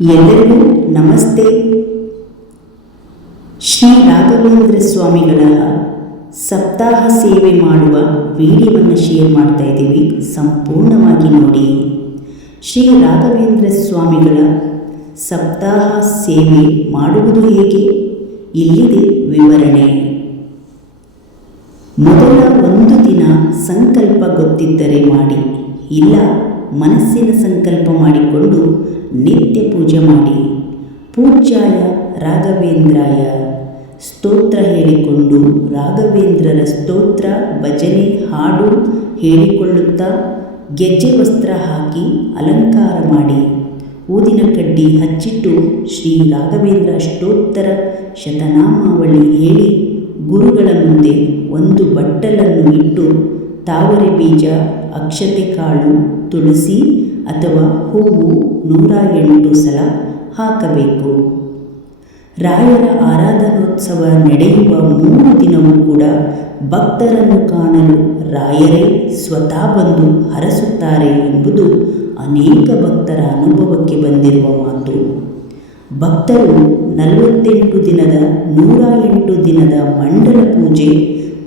ಎಲ್ಲರಿಗೂ ನಮಸ್ತೆ. ಶ್ರೀ ರಾಘವೇಂದ್ರ ಸ್ವಾಮಿಗಳ ಸಪ್ತಾಹ ಸೇವೆ ಮಾಡುವ ವಿಡಿಯೋವನ್ನು ಶೇರ್ ಮಾಡ್ತಾ ಇದ್ದೀವಿ. ಸಂಪೂರ್ಣವಾಗಿ ನೋಡಿ. ಶ್ರೀ ರಾಘವೇಂದ್ರ ಸ್ವಾಮಿಗಳ ಸಪ್ತಾಹ ಸೇವೆ ಮಾಡುವುದು ಹೇಗೆ? ಇಲ್ಲಿದೆ ವಿವರಣೆ. ಮೊದಲ ಒಂದು ದಿನ ಸಂಕಲ್ಪ ಗೊತ್ತಿದ್ದರೆ ಮಾಡಿ. ಇಲ್ಲ ಮನಸ್ಸಿನ ಸಂಕಲ್ಪ ಮಾಡಿಕೊಂಡು ನಿತ್ಯ ಪೂಜೆ ಮಾಡಿ. ಪೂಜ್ಯಾಯ ರಾಘವೇಂದ್ರಾಯ. ಸ್ತೋತ್ರ ಹೇಳಿಕೊಂಡು ರಾಘವೇಂದ್ರರ ಸ್ತೋತ್ರ, ಭಜನೆ, ಹಾಡು ಹೇಳಿಕೊಳ್ಳುತ್ತಾ ಗೆಜ್ಜೆ ವಸ್ತ್ರ ಹಾಕಿ ಅಲಂಕಾರ ಮಾಡಿ. ಊದಿನ ಕಡ್ಡಿ ಹಚ್ಚಿಟ್ಟು ಶ್ರೀ ರಾಘವೇಂದ್ರ ಅಷ್ಟೋತ್ತರ ಶತನಾಮಾವಳಿ ಹೇಳಿ ಗುರುಗಳ ಮುಂದೆ ಒಂದು ಬಟ್ಟಲನ್ನು ಇಟ್ಟು ತಾವರೆ ಬೀಜ, ಅಕ್ಷತೆ ಕಾಳು, ತುಳಸಿ ಅಥವಾ ಹೂವು ನೂರ ಎಂಟು ಸಲ ಹಾಕಬೇಕು. ರಾಯರ ಆರಾಧನೋತ್ಸವ ನಡೆಯುವ ಮೂರು ದಿನವೂ ಕೂಡ ಭಕ್ತರನ್ನು ಕಾಣಲು ರಾಯರೇ ಸ್ವತಃ ಬಂದು ಹರಸುತ್ತಾರೆ ಎಂಬುದು ಅನೇಕ ಭಕ್ತರ ಅನುಭವಕ್ಕೆ ಬಂದಿರುವ ಮಾತು. ಭಕ್ತರು ನಲವತ್ತೆಂಟು ದಿನದ ನೂರ ಎಂಟು ದಿನದ ಮಂಡಲ ಪೂಜೆ,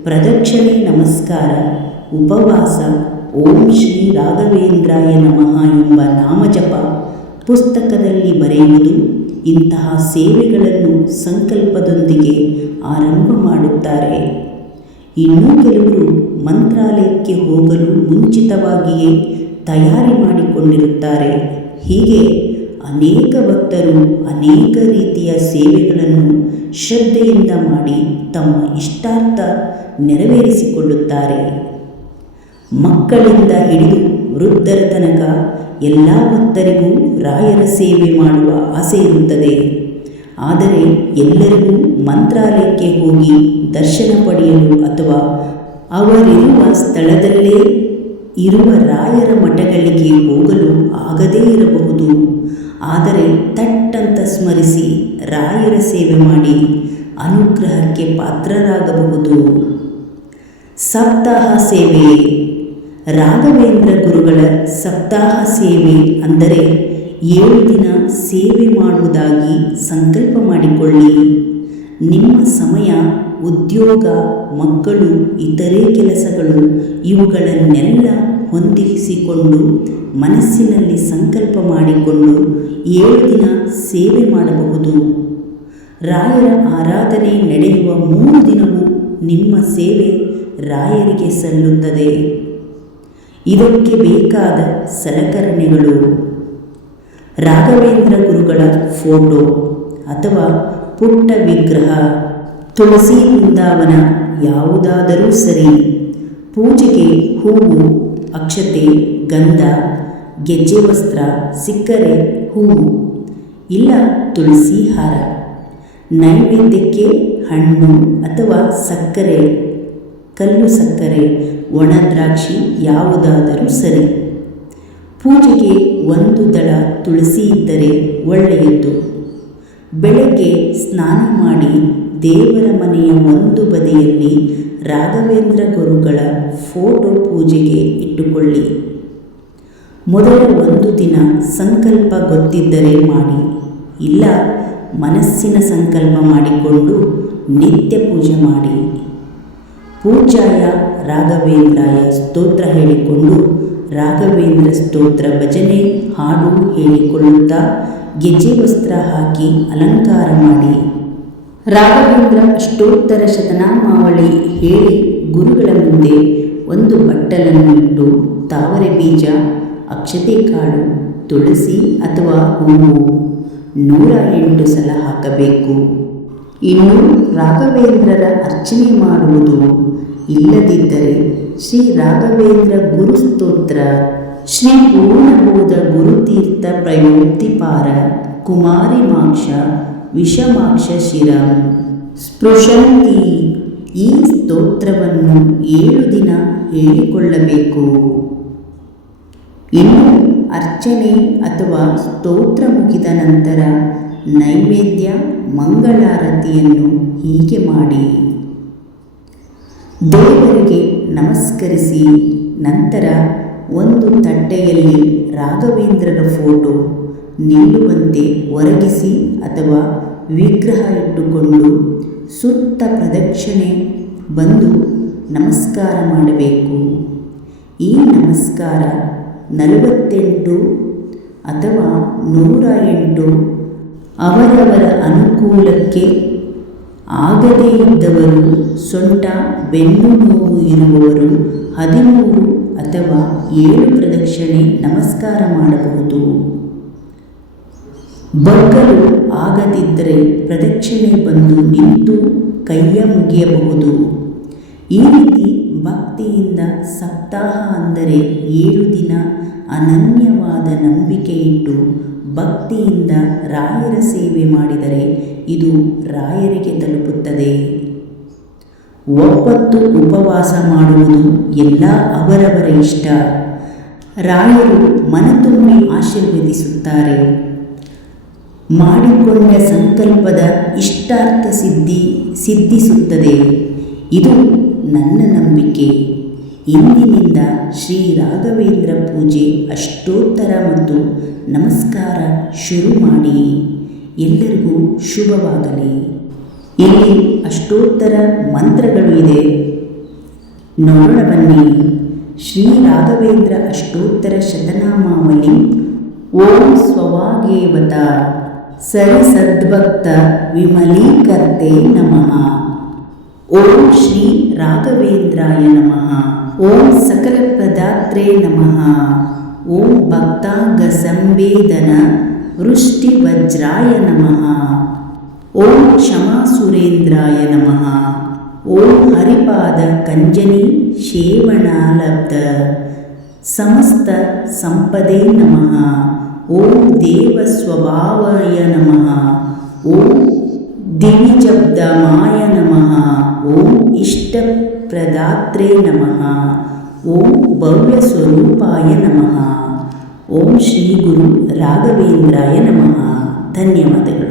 ಪ್ರದಕ್ಷಿಣೆ, ನಮಸ್ಕಾರ ಉಪವಾಸ. ಓಂ ಶ್ರೀ ರಾಘವೇಂದ್ರಾಯ ನಮಃ ಎಂಬ ನಾಮಜಪ. ಪುಸ್ತಕದಲ್ಲಿ ಬರೆಯುವುದು ಇಂತಹ ಸೇವೆಗಳನ್ನು ಸಂಕಲ್ಪದೊಂದಿಗೆ ಆರಂಭ ಮಾಡುತ್ತಾರೆ. ಇನ್ನೂ ಕೆಲವರು ಮಂತ್ರಾಲಯಕ್ಕೆ ಹೋಗಲು ಮುಂಚಿತವಾಗಿಯೇ ತಯಾರಿ ಮಾಡಿಕೊಂಡಿರುತ್ತಾರೆ. ಹೀಗೆ ಅನೇಕ ಭಕ್ತರು ಅನೇಕ ರೀತಿಯ ಸೇವೆಗಳನ್ನು ಶ್ರದ್ಧೆಯಿಂದ ಮಾಡಿ ತಮ್ಮ ಇಷ್ಟಾರ್ಥ ನೆರವೇರಿಸಿಕೊಳ್ಳುತ್ತಾರೆ. ಮಕ್ಕಳಿಂದ ಹಿಡಿದು ವೃದ್ಧರ ತನಕ ಎಲ್ಲ ಭಕ್ತರಿಗೂ ರಾಯರ ಸೇವೆ ಮಾಡುವ ಆಸೆ ಇರುತ್ತದೆ. ಆದರೆ ಎಲ್ಲರಿಗೂ ಮಂತ್ರಾಲಯಕ್ಕೆ ಹೋಗಿ ದರ್ಶನ ಪಡೆಯಲು ಅಥವಾ ಅವರಿರುವ ಸ್ಥಳದಲ್ಲೇ ಇರುವ ರಾಯರ ಮಠಗಳಿಗೆ ಹೋಗಲು ಆಗದೇ ಇರಬಹುದು. ಆದರೆ ತಟ್ಟಂತ ಸ್ಮರಿಸಿ ರಾಯರ ಸೇವೆ ಮಾಡಿ ಅನುಗ್ರಹಕ್ಕೆ ಪಾತ್ರರಾಗಬಹುದು. ಸಪ್ತಾಹ ಸೇವೆ ರಾಘವೇಂದ್ರ ಗುರುಗಳ ಸಪ್ತಾಹ ಸೇವೆ ಅಂದರೆ ಏಳು ದಿನ ಸೇವೆ ಮಾಡುವುದಾಗಿ ಸಂಕಲ್ಪ ಮಾಡಿಕೊಳ್ಳಿ. ನಿಮ್ಮ ಸಮಯ, ಉದ್ಯೋಗ, ಮಕ್ಕಳು, ಇತರೆ ಕೆಲಸಗಳು ಇವುಗಳನ್ನೆಲ್ಲ ಹೊಂದಿಸಿಕೊಂಡು ಮನಸ್ಸಿನಲ್ಲಿ ಸಂಕಲ್ಪ ಮಾಡಿಕೊಂಡು ಏಳು ದಿನ ಸೇವೆ ಮಾಡಬಹುದು. ರಾಯರ ಆರಾಧನೆ ನಡೆಯುವ ಮೂರು ದಿನವೂ ನಿಮ್ಮ ಸೇವೆ ರಾಯರಿಗೆ ಸಲ್ಲುತ್ತದೆ. ಇದಕ್ಕೆ ಬೇಕಾದ ಸಲಕರಣೆಗಳು. ರಾಘವೇಂದ್ರ ಗುರುಗಳ ಫೋಟೋ ಅಥವಾ ಪುಟ್ಟ ವಿಗ್ರಹ. ತುಳಸಿ ವೃಂದಾವನ ಯಾವುದಾದರೂ ಸರಿ. ಪೂಜೆಗೆ ಹೂವು, ಅಕ್ಷತೆ, ಗಂಧ, ಗೆಜ್ಜೆ ವಸ್ತ್ರ ಸಿಕ್ಕರೆ ಹೂವು. ಇಲ್ಲ ತುಳಸಿ ಹಾರ. ನೈವೇದ್ಯಕ್ಕೆ ಹಣ್ಣು ಅಥವಾ ಸಕ್ಕರೆ. ಕಲ್ಲು ಸಕ್ಕರೆ, ಒಣ ದ್ರಾಕ್ಷಿ ಯಾವುದಾದರೂ ಸರಿ. ಪೂಜೆಗೆ ಒಂದು ದಳ ತುಳಸಿ ಇದ್ದರೆ ಒಳ್ಳೆಯದು. ಬೆಳಗ್ಗೆ ಸ್ನಾನ ಮಾಡಿ ದೇವರ ಮನೆಯ ಒಂದು ಬದಿಯಲ್ಲಿ ರಾಘವೇಂದ್ರ ಗುರುಗಳ ಫೋಟೋ ಪೂಜೆಗೆ ಇಟ್ಟುಕೊಳ್ಳಿ. ಮೊದಲ ಒಂದು ದಿನ ಸಂಕಲ್ಪ ಗೊತ್ತಿದ್ದರೆ ಮಾಡಿ. ಇಲ್ಲ, ಮನಸ್ಸಿನ ಸಂಕಲ್ಪ ಮಾಡಿಕೊಂಡು ನಿತ್ಯ ಪೂಜೆ ಮಾಡಿ. ಪೂಜಾಯ ರಾಘವೇಂದ್ರಾಯ ಸ್ತೋತ್ರ ಹೇಳಿಕೊಂಡು ರಾಘವೇಂದ್ರ ಸ್ತೋತ್ರ ಭಜನೆ ಹಾಡು ಹೇಳಿಕೊಳ್ಳುತ್ತಾ ಗೆಜ್ಜೆ ವಸ್ತ್ರ ಹಾಕಿ ಅಲಂಕಾರ ಮಾಡಿ. ರಾಘವೇಂದ್ರ ಅಷ್ಟೋತ್ತರ ಶತನಾಮಾವಳಿ ಹೇಳಿ ಗುರುಗಳ ಮುಂದೆ ಒಂದು ಬಟ್ಟಲನ್ನು ಇಟ್ಟು ತಾವರೆ ಬೀಜ, ಅಕ್ಷತೆ ಕಾಳು, ತುಳಸಿ ಅಥವಾ ಹೂವು ನೂರ ಎಂಟು ಸಲ ಹಾಕಬೇಕು. ಇನ್ನು ರಾಘವೇಂದ್ರರ ಅರ್ಚನೆ ಮಾಡುವುದು ಇಲ್ಲದಿದ್ದರೆ ಶ್ರೀ ರಾಘವೇಂದ್ರ ಗುರು ಸ್ತೋತ್ರ, ಶ್ರೀ ಪೂರ್ಣಬೋಧ ಗುರುತೀರ್ಥ ಪ್ರಯೋಕ್ತಿಪಾರ ಕುಮಾರಿ ಮಾಕ್ಷ, ವಿಷಮಾಕ್ಷ ಶಿರ. ಸ್ಪೃಶಂತಿ, ಈ ಸ್ತೋತ್ರವನ್ನು ಏಳು ದಿನ ಹೇಳಿಕೊಳ್ಳಬೇಕು. ಇನ್ನು ಅರ್ಚನೆ ಅಥವಾ ಸ್ತೋತ್ರ ಮುಗಿದ ನಂತರ ನೈವೇದ್ಯ ಮಂಗಳಾರತಿಯನ್ನು ಹೀಗೆ ಮಾಡಿ. ದೇವರಿಗೆ ನಮಸ್ಕರಿಸಿ, ನಂತರ ಒಂದು ತಟ್ಟೆಯಲ್ಲಿ ರಾಘವೇಂದ್ರರ ಫೋಟೋ ನಿಲ್ಲುವಂತೆ ಒರಗಿಸಿ ಅಥವಾ ವಿಗ್ರಹ ಇಟ್ಟುಕೊಂಡು ಸುತ್ತ ಪ್ರದಕ್ಷಿಣೆ ಬಂದು ನಮಸ್ಕಾರ ಮಾಡಬೇಕು. ಈ ನಮಸ್ಕಾರ ನಲವತ್ತೆಂಟು ಅಥವಾ ನೂರ ಎಂಟು ಅವರವರ ಅನುಕೂಲಕ್ಕೆ ಆಗದೇ ಇದ್ದವರು ಸೊಂಟ, ಬೆನ್ನು ನೋವು ಇರುವವರು ಹದಿಮೂರು ಅಥವಾ ಏಳು ಪ್ರದಕ್ಷಿಣೆ ನಮಸ್ಕಾರ ಮಾಡಬಹುದು. ಬಗ್ಗಲು ಆಗದಿದ್ದರೆ ಪ್ರದಕ್ಷಿಣೆ ಬಂದು ನಿಂತು ಕೈಯ ಮುಗಿಯಬಹುದು. ಈ ರೀತಿ ಭಕ್ತಿಯಿಂದ ಸಪ್ತಾಹ ಅಂದರೆ ಏಳು ದಿನ ಅನನ್ಯವಾದ ನಂಬಿಕೆ ಇಟ್ಟು ಭಕ್ತಿಯಿಂದ ರಾಯರ ಸೇವೆ ಮಾಡಿದರೆ ಇದು ರಾಯರಿಗೆ ತಲುಪುತ್ತದೆ. ಒಪ್ಪತ್ತು ಉಪವಾಸ ಮಾಡುವುದು ಎಲ್ಲ ಅವರವರ ಇಷ್ಟ. ರಾಯರು ಮನತುಂಬಿ ಆಶೀರ್ವದಿಸುತ್ತಾರೆ. ಮಾಡಿಕೊಂಡ ಸಂಕಲ್ಪದ ಇಷ್ಟಾರ್ಥ ಸಿದ್ಧಿ ಸಿದ್ಧಿಸುತ್ತದೆ. ಇದು ನನ್ನ ನಂಬಿಕೆ. ಇಂದಿನಿಂದ ಶ್ರೀ ರಾಘವೇಂದ್ರ ಪೂಜೆ ಅಷ್ಟೋತ್ತರ ಮತ್ತು ನಮಸ್ಕಾರ ಶುರು ಮಾಡಿ. ಎಲ್ಲರಿಗೂ ಶುಭವಾಗಲಿ. ಇಲ್ಲಿ ಅಷ್ಟೋತ್ತರ ಮಂತ್ರಗಳು ಇದೆ. ನೋಡೋಣ ಬನ್ನಿ. ಶ್ರೀ ರಾಘವೇಂದ್ರ ಅಷ್ಟೋತ್ತರ ಶತನಾಮಾವಲಿ ಓಂ ಸ್ವವಾಗೇವತ ಸರಿ ಸದ್ಭಕ್ತ ವಿಮಲೀಕರ್ತೆ ನಮಃ. ಓಂ ಶ್ರೀ ರಾಘವೇಂದ್ರಾಯ ನಮಃ ಓಂ ಸಕಲ ಪ್ರದಾತ್ರೆ ನಮಃ ಓಂ ಭಕ್ತಾಂಗ ಸಂವೇದನ ವೃಷ್ಟಿ ವಜ್ರಾಯ ನಮಃ ಓಂ ಕ್ಷಮಾಸುರೇಂದ್ರಾಯ ನಮಃ ಓಂ ಹರಿಪಾದ ಕಂಜನಿ ಶೇವಣಾಲಬ್ಧ ಸಮಸ್ತ ಸಂಪದೇ ನಮಃ ಓಂ ದೇವ ಸ್ವಭಾವಾಯ ನಮಃ ಓಂ ದಿವಿಜಬ್ದಮಾಯ ನಮಃ ಓಂ ಇಷ್ಟಪ್ರದಾತ್ರೆ ನಮಃ ಓಂ ಭವ್ಯ ಸ್ವರೂಪಾಯ ನಮಃ ಓಂ ಶ್ರೀ ಗುರು ರಾಘವೇಂದ್ರಾಯ ನಮಃ ಧನ್ಯವಾದಗಳು